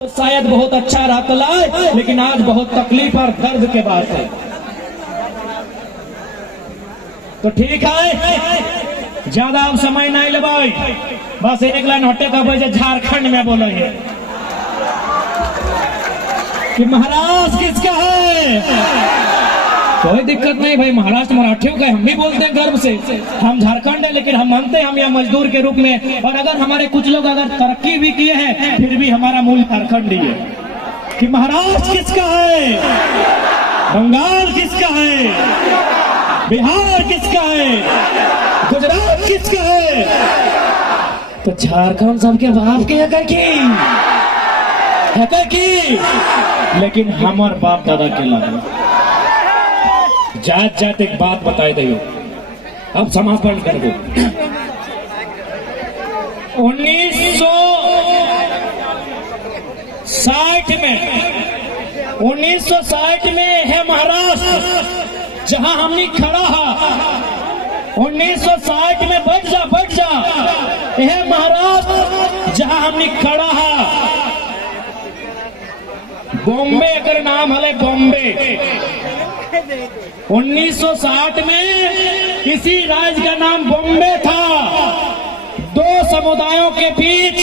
तो शायद बहुत अच्छा रात लाए, लेकिन आज बहुत तकलीफ और दर्द के बात है। तो ठीक है, ज्यादा अब समय नहीं लगाई, बस एक लाइन हटे का वजह झारखंड में बोलेंगे कि महाराष्ट्र किसका है। कोई दिक्कत नहीं भाई, महाराष्ट्र मराठियों का, हम भी बोलते हैं गर्व से। हम झारखंड है, लेकिन हम मानते हैं हम यहाँ मजदूर के रूप में, और अगर हमारे कुछ लोग अगर तरक्की भी किए हैं फिर भी हमारा मूल झारखंड ही है। कि महाराष्ट्र किसका है, बंगाल किसका है, बिहार किसका है, गुजरात किसका है, तो झारखंड सबके बाप के है की, लेकिन हमार बाप दादा के लगे जात जात एक बात बताए दियो। अब समापन कर दो। 1960 में है महाराष्ट्र जहां हमने खड़ा है। 1960 में बैठ जा यह महाराष्ट्र जहां हमने खड़ा है। बॉम्बे अगर नाम है, बॉम्बे 1960 में इसी राज्य का नाम बॉम्बे था। दो समुदायों के बीच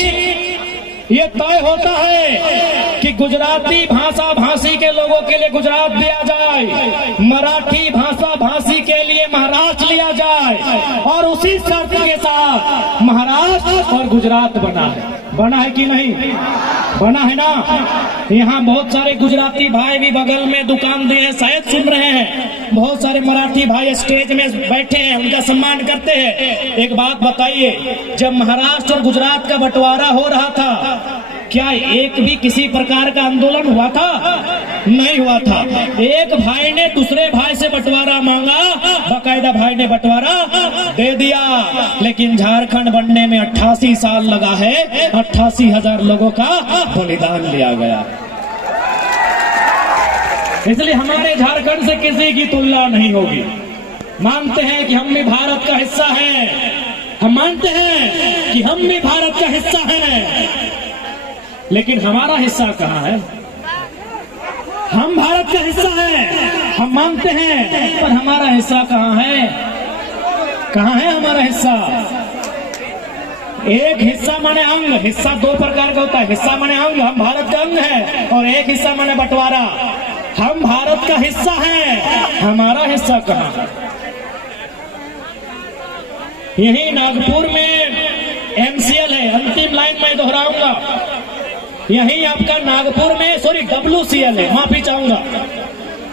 ये तय होता है कि गुजराती भाषा भाषी के लोगों के लिए गुजरात दिया जाए, मराठी भाषा भाषी के लिए महाराष्ट्र लिया जाए, और उसी शर्त के साथ महाराष्ट्र और गुजरात बना है कि नहीं बना है ना। यहाँ बहुत सारे गुजराती भाई भी बगल में दुकान दिए हैं, शायद सुन रहे हैं। बहुत सारे मराठी भाई स्टेज में बैठे हैं, उनका सम्मान करते हैं। एक बात बताइए, जब महाराष्ट्र और गुजरात का बंटवारा हो रहा था, क्या एक भी किसी प्रकार का आंदोलन हुआ था? नहीं हुआ था। एक भाई ने दूसरे भाई से बंटवारा मांगा, बाकायदा भाई ने बंटवारा दे दिया, लेकिन झारखंड बनने में 88 साल लगा है। 88,000 लोगों का बलिदान लिया गया। इसलिए हमारे झारखंड से किसी की तुलना नहीं होगी। मानते हैं कि हम भी भारत का हिस्सा हैं, हम मानते हैं कि हम भी भारत का हिस्सा हैं, लेकिन हमारा हिस्सा कहाँ है? हम भारत का हिस्सा हैं, हम मानते हैं, पर हमारा हिस्सा कहाँ है? कहाँ है हमारा हिस्सा? एक हिस्सा माने अंग, हिस्सा दो प्रकार का होता है। हिस्सा माने अंग, हम भारत का अंग है, और एक हिस्सा माने बंटवारा। हम भारत का हिस्सा हैं, हमारा हिस्सा कहाँ है? यही नागपुर में MCL है, अंतिम लाइन में दोहराऊंगा। यही आपका नागपुर में WCL है, माफी चाहूंगा।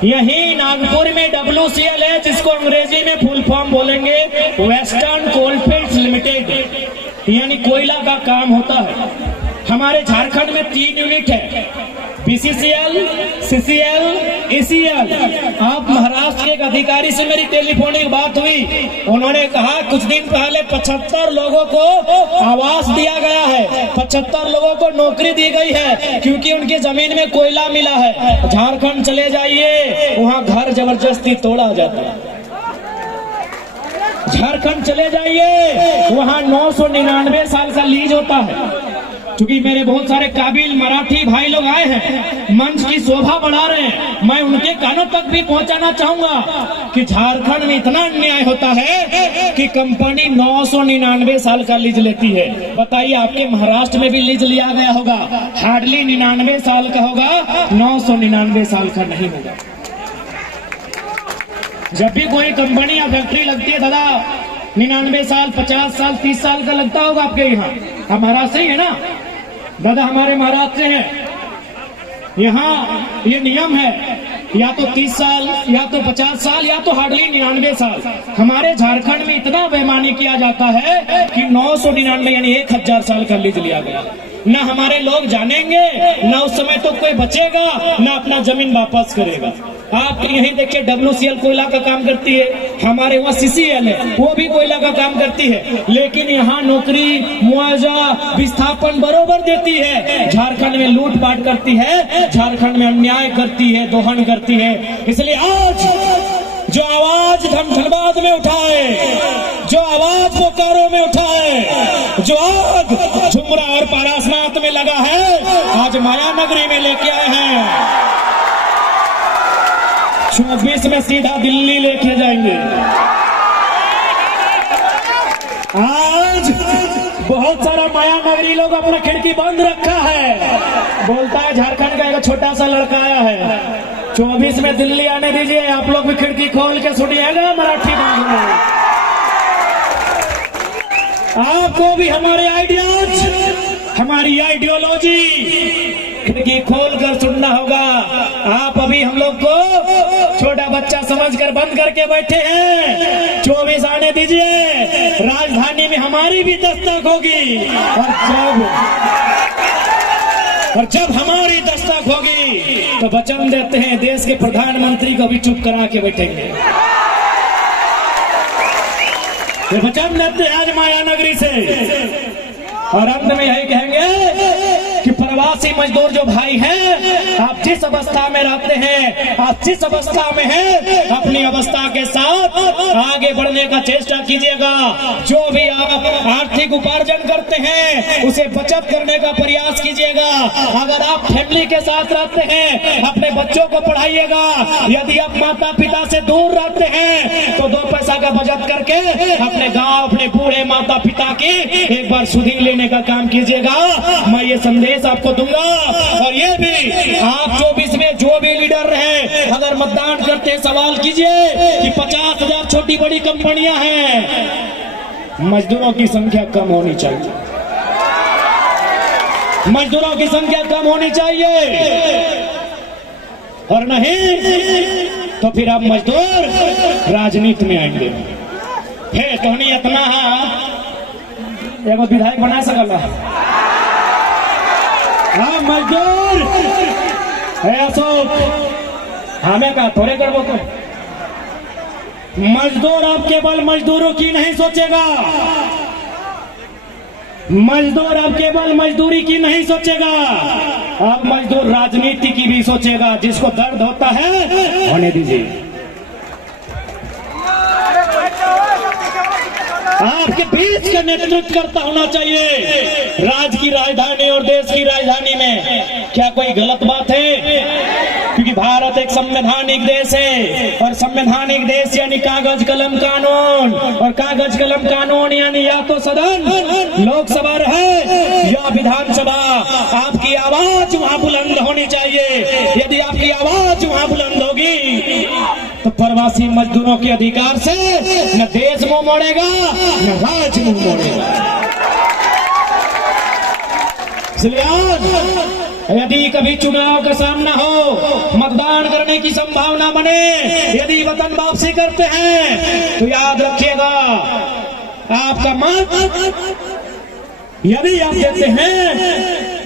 यही नागपुर में WCL है, जिसको अंग्रेजी में फुल फॉर्म बोलेंगे वेस्टर्न कोलफील्ड्स लिमिटेड, यानी कोयला का काम होता है। हमारे झारखंड में 3 यूनिट है, BCCL, CCL, ECL। आप महाराष्ट्र के एक अधिकारी से मेरी टेलीफोनिक बात हुई, उन्होंने कहा कुछ दिन पहले 75 लोगों को आवास दिया गया है, 75 लोगों को नौकरी दी गई है, क्योंकि उनकी जमीन में कोयला मिला है। झारखंड चले जाइए, वहाँ घर जबरदस्ती तोड़ा जाता है। झारखंड चले जाइए, वहाँ 999 साल का लीज होता है। क्योंकि मेरे बहुत सारे काबिल मराठी भाई लोग आए हैं, मंच की शोभा बढ़ा रहे हैं, मैं उनके कानों तक भी पहुंचाना चाहूंगा कि झारखंड में इतना अन्याय होता है कि कंपनी 999 साल का लीज लेती है। बताइए, आपके महाराष्ट्र में भी लीज लिया गया होगा, हार्डली 99 साल का होगा, 999 साल का नहीं होगा। जब भी कोई कंपनी या फैक्ट्री लगती है दादा, 99 साल, 50 साल, 30 साल का लगता होगा आपके यहाँ। आप महाराष्ट्र से ही है ना दादा? हमारे महाराष्ट्र से हैं। यहाँ ये नियम है, या तो 30 साल, या तो 50 साल, या तो हार्डली 99 साल। हमारे झारखंड में इतना बेईमानी किया जाता है कि 999 यानी 1000 साल का लीज लिया गया। न हमारे लोग जानेंगे, न उस समय तो कोई बचेगा, न अपना जमीन वापस करेगा। आप यहीं देखिए, WCL कोयला का काम करती है, हमारे वहाँ CCL है, वो भी कोयला का काम करती है, लेकिन यहाँ नौकरी, मुआवजा, विस्थापन बरोबर देती है। झारखंड में लूटपाट करती है, झारखंड में अन्याय करती है, दोहन करती है। इसलिए आज जो आवाज धनबाद में उठाए, जो आवाज बोकारो में उठाए, जो आग झुमरा और पारासनाथ में लगा है, आज माया नगरी में लेके आए हैं। 24 में सीधा दिल्ली लेके जाएंगे। आज बहुत सारा माया नगरी लोग अपना खिड़की बंद रखा है, बोलता है झारखंड का एक छोटा सा लड़का आया है। 24 में दिल्ली आने दीजिए, आप लोग भी खिड़की खोल के सुनिएगा मराठी गान में। आपको भी हमारे आइडियाज, हमारी आइडियोलॉजी खिड़की खोल कर सुनना होगा। आप अभी हम लोग को छोटा बच्चा समझकर बंद करके बैठे हैं। 24 आने दीजिए, राजधानी में हमारी भी दस्तक होगी। और जब हमारी दस्तक होगी तो वचन देते हैं देश के प्रधानमंत्री को भी चुप करा के बैठेंगे। ये वचन देते हैं आज माया नगरी से। और अंत में यही कहेंगे कि प्रवासी मजदूर जो भाई हैं, आप जिस अवस्था में रहते हैं, आप जिस अवस्था में हैं, अपनी अवस्था के साथ आगे बढ़ने का चेष्टा कीजिएगा। जो भी आप आर्थिक उपार्जन करते हैं उसे बचत करने का प्रयास कीजिएगा। अगर आप फैमिली के साथ रहते हैं, अपने बच्चों को पढ़ाइएगा। यदि आप माता पिता से दूर रहते हैं तो 2 पैसा का बचत करके अपने गाँव, अपने बूढ़े माता पिता की एक बार सुधि लेने का काम कीजिएगा। मैं ये संदेश आपको दूंगा। और ये भी आप 24 में जो भी लीडर रहे, अगर मतदान करते सवाल कीजिए कि 50,000 छोटी बड़ी कंपनियां हैं, मजदूरों की संख्या कम होनी चाहिए। मजदूरों की संख्या कम होनी चाहिए, और नहीं तो फिर आप मजदूर राजनीति में आएंगे। हे तो नहीं इतना एगो विधायक बना सकल। हाँ मजदूर है अशोक, हमें कहा थोड़े करबो तो। मजदूर अब केवल मजदूरों की नहीं सोचेगा, मजदूर अब केवल मजदूरी की नहीं सोचेगा, अब मजदूर राजनीति की भी सोचेगा। जिसको दर्द होता है होने दीजिए। आपके बीच का नेतृत्व करता होना चाहिए। राज्य की राजधानी और देश की राजधानी में क्या कोई गलत बात है? क्योंकि भारत एक संवैधानिक देश है, और संवैधानिक देश यानी कागज कलम कानून। और कागज कलम कानून यानी या तो सदन लोकसभा रहे या विधानसभा। आपकी आवाज वहां बुलंद होनी चाहिए। यदि आपकी आवाज वहां बुलंद होगी तो प्रवासी मजदूरों के अधिकार से न देश मुंह मोड़ेगा न राज्य मुंह मोड़ेगा। इसलिए आज यदि कभी चुनाव का सामना हो, मतदान करने की संभावना बने, यदि वतन वापसी करते हैं तो याद रखिएगा, आपका मत यदि आप देते हैं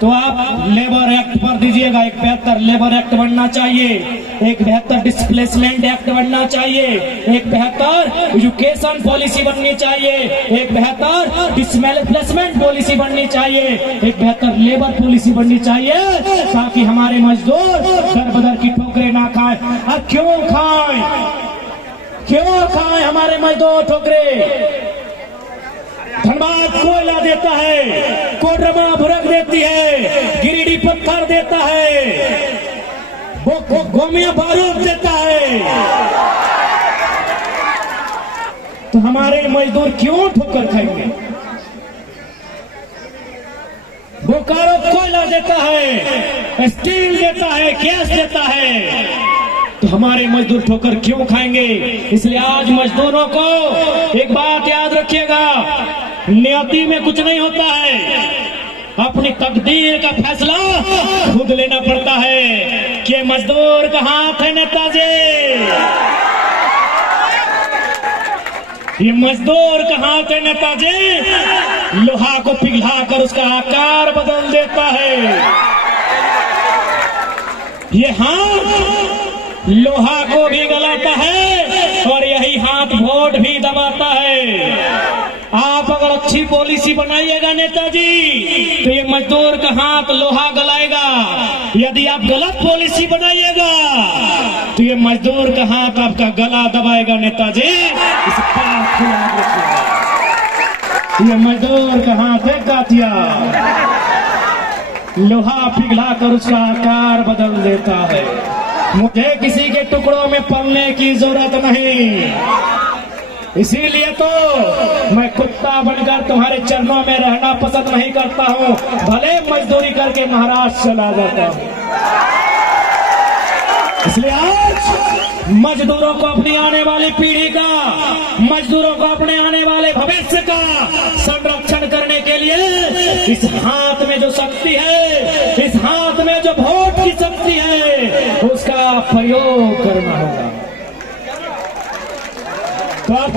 तो आप लेबर एक्ट पर दीजिएगा। एक 72 लेबर एक्ट बनना चाहिए, एक 72 डिस्प्लेसमेंट एक्ट बनना चाहिए, एक 72 एजुकेशन पॉलिसी बननी चाहिए, एक 72 डिस्प्लेसमेंट पॉलिसी बननी चाहिए, एक 72 लेबर पॉलिसी बननी चाहिए, ताकि हमारे मजदूर दर बदर की ठोकरें ना खाएं। अब क्यों खाएं, क्यों खाएं हमारे मजदूर ठोकरें? धनबाद कोयला देता है, कोडरमा भुरक देती है, गिरिडीह पत्थर देता है, गोमिया बारूद देता है। तो हमारे मजदूर क्यों ठोकर खाएंगे? बोकारो कोयला देता है, स्टील देता है, गैस देता है, तो हमारे मजदूर ठोकर क्यों खाएंगे? इसलिए आज मजदूरों को एक बात याद रखिएगा, नियति में कुछ नहीं होता है, अपनी तकदीर का फैसला खुद लेना पड़ता है। कि मजदूर का हाथ है नेताजी, ये मजदूर का हाथ है नेताजी, लोहा को पिघलाकर उसका आकार बदल देता है। ये हाथ लोहा को भी गलाता है और यही हाथ वोट भी दबाता है। आप अगर अच्छी पॉलिसी बनाइएगा नेताजी तो ये मजदूर का हाथ लोहा गलाएगा। यदि आप गलत पॉलिसी बनाइएगा तो ये मजदूर का हाथ आपका गला दबाएगा नेताजी। इस बात को याद रखिएगा, ये मजदूर का हाथ है कातिया। लोहा पिघलाकर उसका आकार बदल देता है। मुझे किसी के टुकड़ों में पलने की जरूरत नहीं, इसीलिए तो मैं कुत्ता बनकर तुम्हारे चरणों में रहना पसंद नहीं करता हूं, भले मजदूरी करके महाराष्ट्र चला जाता हूं। इसलिए आज मजदूरों को अपनी आने वाली पीढ़ी का, मजदूरों को अपने आने वाले भविष्य का संरक्षण करने के लिए इस हाथ में जो शक्ति है, इस हाथ में जो वोट की शक्ति है, उसका प्रयोग करना होगा।